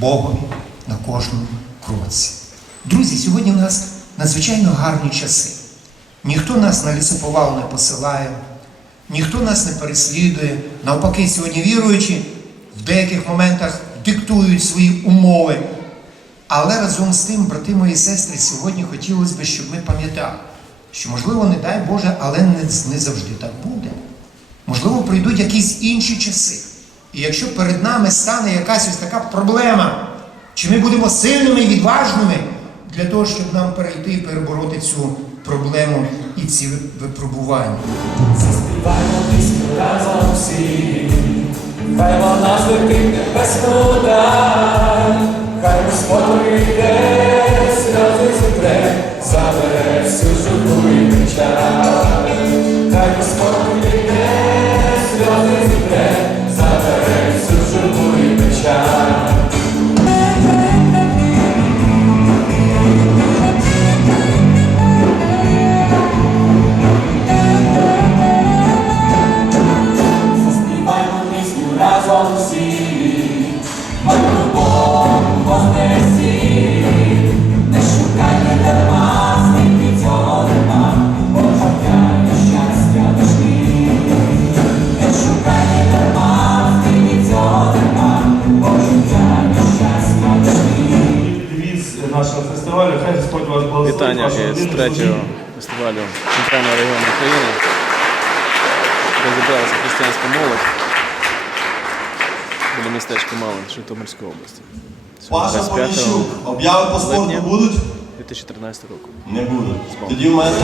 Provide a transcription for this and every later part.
Богові на кожному кроці. Друзі, сьогодні в нас надзвичайно гарні часи. Ніхто нас на лісоповал не посилає, ніхто нас не переслідує. Навпаки, сьогодні віруючі в деяких моментах диктують свої умови. Але разом з тим, брати мої сестри, сьогодні хотілося б, щоб ми пам'ятали, що, можливо, не дай Боже, але не завжди так буде. Можливо, прийдуть якісь інші часи. І якщо перед нами стане якась ось така проблема, чи ми будемо сильними і відважними для того, щоб нам перейти і перебороти цю проблему і ці випробування. Заспіваймо пісню разом всі, хай вона злетить небесну даль, хай Господь прийде, сльози зітре, забере всю журбу і печаль. Хай Господь фестивалю, хай Господь вас благословить. Вітання з третього фестивалю Центрального регіону України, де зібралася християнська молодь біля містечка Малин Житомирської області. Паша 25 Поліщук, обяви по спорту будуть? 2013 року. Не будуть. Тоді в мене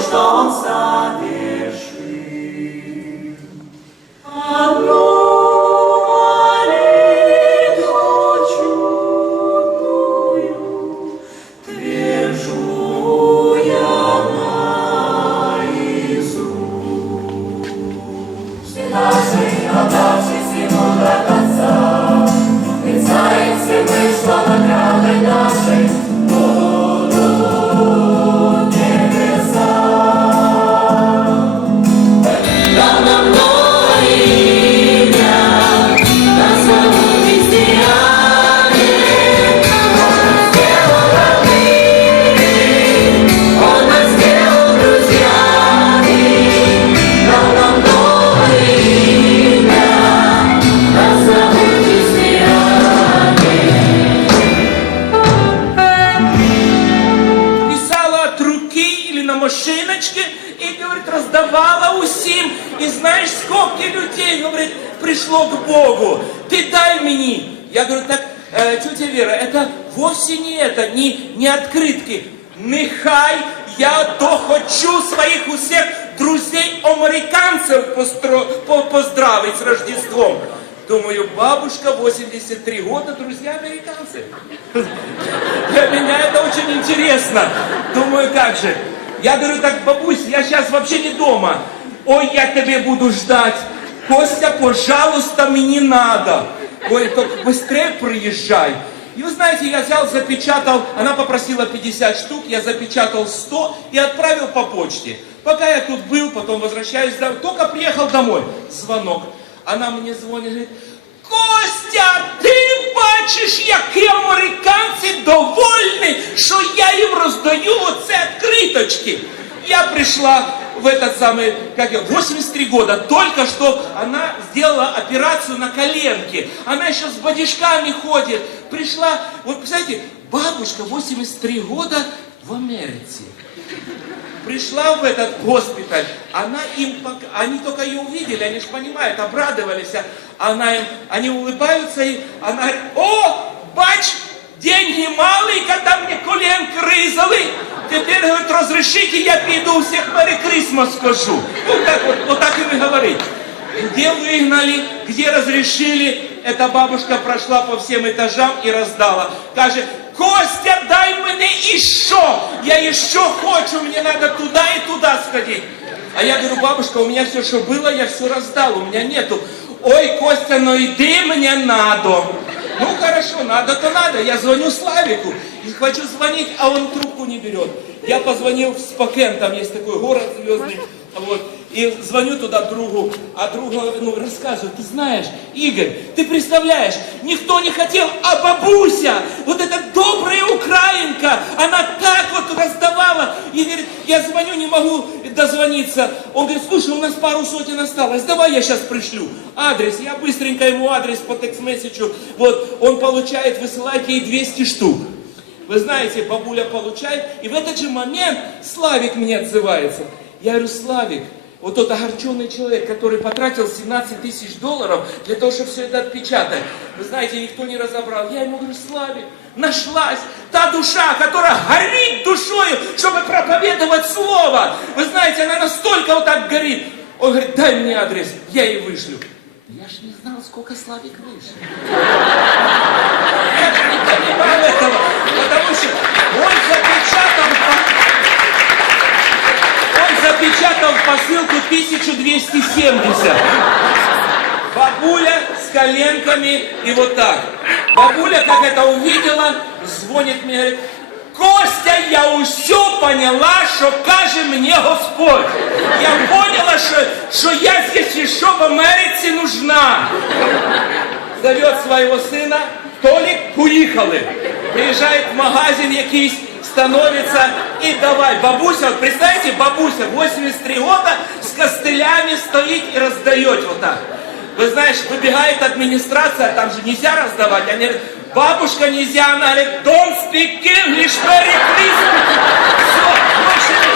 что Он совершил. Вовсе не это, не, не открытки. Нехай я то хочу своих усіх друзей американцев постро, по, поздравить с Рождеством. Думаю, бабушка 83 года, друзья американцы. Для меня это очень интересно. Думаю, как же. Я говорю, так, бабусь, я сейчас вообще не дома. Ой, я тебе буду ждать. Костя, пожалуйста, мне надо. Ой, только быстрее приезжай. И вы знаете, я взял, запечатал, она попросила 50 штук, я запечатал 100 и отправил по почте. Пока я тут был, потом возвращаюсь, домой, только приехал домой, звонок. Она мне звонит, говорит, Костя, ти бачиш, які американці довольні, що я їм роздаю оце открыточки. Я пришла в этот самый, как я, 83 года, только что она сделала операцию на коленке. Она еще с бодишками ходит. Пришла, вот представляете, бабушка 83 года в Америке. Пришла в этот госпиталь, она им, они только ее увидели, они же понимают, обрадовались, она им, они улыбаются, и она говорит, о, бач, деньги малые, когда мне коленки рызали, теперь, говорит, разрешите, я пойду у всех Мэри Крисмас скажу. Вот так вот, вот так и говорит. Где выгнали, где разрешили, эта бабушка прошла по всем этажам и раздала. Каже, Костя, дай мне еще, я еще хочу, мне надо туда и туда сходить. А я говорю, бабушка, у меня все, что было, я все раздал, у меня нету. Ой, Костя, ну иди, мне надо. Ну хорошо, надо-то надо. Я звоню Славику и хочу звонить, а он трубку не берет. Я позвонил в Спокен, там есть такой город звездный. Вот. И звоню туда другу, а друг ну, рассказывает, ты знаешь, Игорь, ты представляешь, никто не хотел, а бабуся, вот эта добрая украинка, она так вот раздавала. И говорит, я звоню, не могу дозвониться. Он говорит, слушай, у нас пару сотен осталось, давай я сейчас пришлю. Адрес, я быстренько ему адрес по текст-месседжу. Вот, он получает, высылает ей 200 штук. Вы знаете, бабуля получает, и в этот же момент Славик мне отзывается. Я говорю, Славик, вот тот огорченный человек, который потратил 17 тысяч долларов для того, чтобы все это отпечатать. Вы знаете, никто не разобрал. Я ему говорю, Славик, нашлась та душа, которая горит душою, чтобы проповедовать слово. Вы знаете, она настолько вот так горит. Он говорит, дай мне адрес, я ей вышлю. Я ж не знал, сколько Славик вышел. Я не понимал этого, потому что он запечатал, он запечатал посылку 1270. Бабуля с коленками и вот так. Бабуля, как это увидела, звонит мне, говорит, Костя, я все поняла, що каже мені Господь. Я поняла, що, що я здесь еще в Америці нужна. зовет своего сына, Толик, уехали. Приезжает в магазин якийсь, становится и давай. Бабуся, вот представьте, бабуся, 83 года, с костылями стоит и раздает вот так. Вы знаешь, выбегает администрация, там же нельзя раздавать. Они говорят, бабушка нельзя, она говорит, don't speak English, Merry Christmas. Все, отсюда.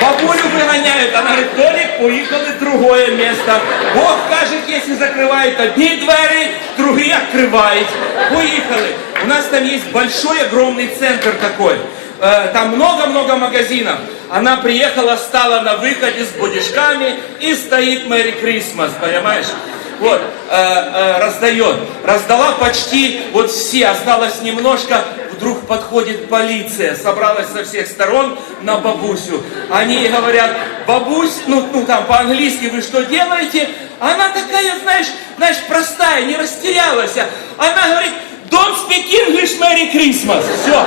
Бабулю выгоняют, она говорит, Толик, поехали в другое место. Бог кажет, если закрывает одни двери, другие открывает. Поехали. У нас там есть большой, огромный центр такой. Э, Там много-много магазинов. Она приехала, стала на выходе с бодишками и стоит Мэри Крисмас, понимаешь? Вот, э, э, раздает. Раздала почти вот все, осталось немножко. Вдруг подходит полиция, собралась со всех сторон на бабусю. Они говорят, бабусь, ну, ну там по-английски вы что делаете? Она такая, знаешь, знаешь, простая, не растерялась. Она говорит, don't speak English, Merry Christmas. Все.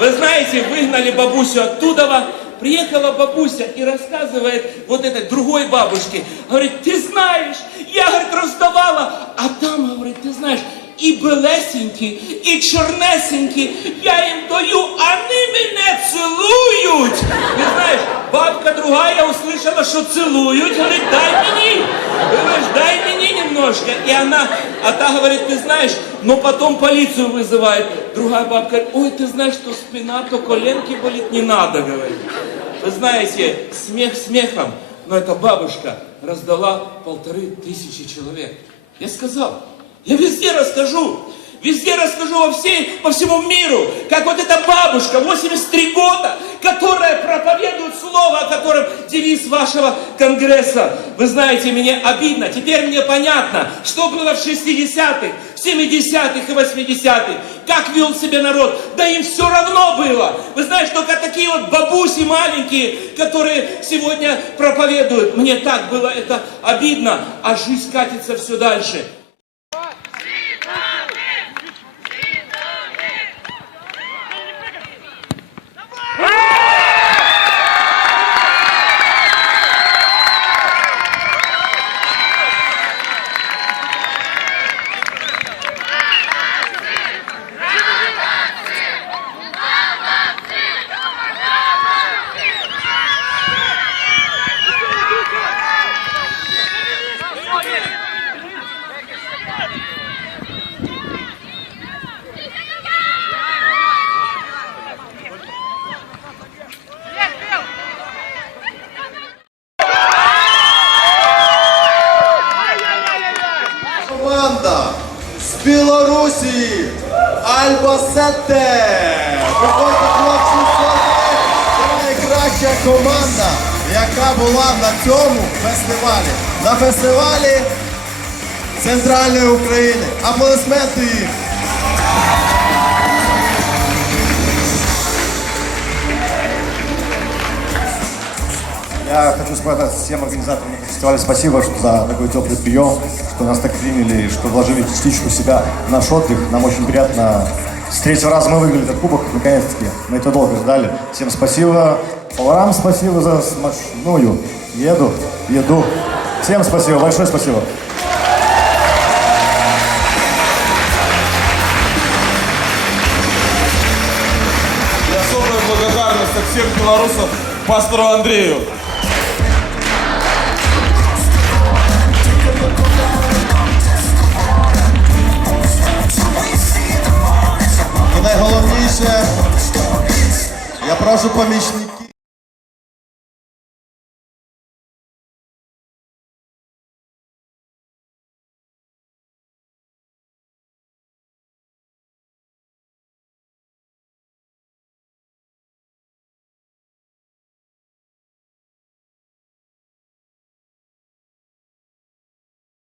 Вы знаете, выгнали бабусю оттуда, Приехала бабуся и рассказывает вот этой другой бабушке. Говорит, ты знаешь, я, говорит, раздавала, а там, говорит, ты знаешь, и белесенькі, і чорнесенькі, я їм даю, они мене цілують. Ти знаєш, бабка другая услышала, що цілують, говорить, дай мені. Говоришь, дай мне немножко. И она, а та говорит, ты знаешь, но потом полицию вызывает. Другая бабка говорит, ой, ты знаешь, что спина, то коленки болит, не надо, говорит. Вы знаете, смех смехом, но эта бабушка раздала полторы тысячи человек. Я сказал, я везде расскажу, везде расскажу во, всей, по всему миру, как вот эта бабушка, 83 года, которая проповедует слово, о котором девиз вашего конгресса. Вы знаете, мне обидно, теперь мне понятно, что было в 60-х, в 70-х и 80-х, как вел себя народ. Да им все равно было. Вы знаете, только такие вот бабуси маленькие, которые сегодня проповедуют. Мне так было это обидно, а жизнь катится все дальше. найкраща команда, яка була на цьому фестивалі. На фестивалі Центральної України. Аплодисменти їм. Я хочу сказать всем организаторам этого фестиваля спасибо что за такой теплый прием, что нас так приняли, что вложили частичку себя в наш отдых. Нам очень приятно. С третьего раза мы выиграли этот кубок, наконец-таки. Мы это долго ждали. Всем спасибо. Поварам спасибо за смачную еду, еду. Всем спасибо, большое спасибо. И особая благодарность от всех белорусов пастору Андрею. І найголовніше, я прошу помічників.